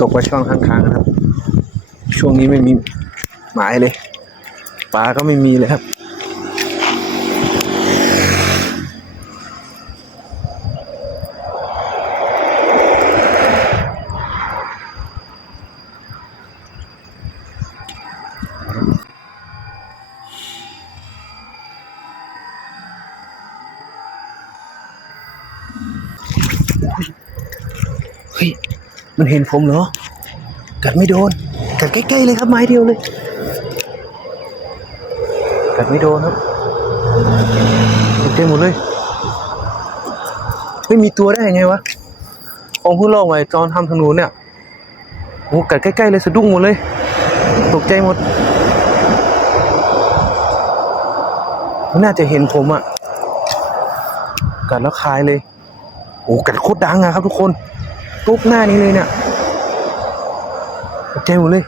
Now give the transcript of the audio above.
ตกไว้ช่องข้างทางนะครับ ช่วงนี้ไม่มีหมายเลยปลาก็ไม่มีเลยครับเฮ้ย มันเห็นผมเหรอ กัดไม่โดน กัดใกล้ๆเลยครับไม้เดียวเลย กัดไม่โดนครับเต็มหมดเลย ไม่มีตัวได้ไงวะองเพิ่งลอกไว้ตอนทำธนูเนี่ยโอ้กัดใกล้ๆเลยสะดุ้งหมดเลย ตกใจหมดมันน่าจะเห็นผมอะกัดแล้วคายเลย โอ้กัดโคตรดังอะครับทุกคน ปุ๊บหน้านี้เลยเนี่ยตกใจหมดเลย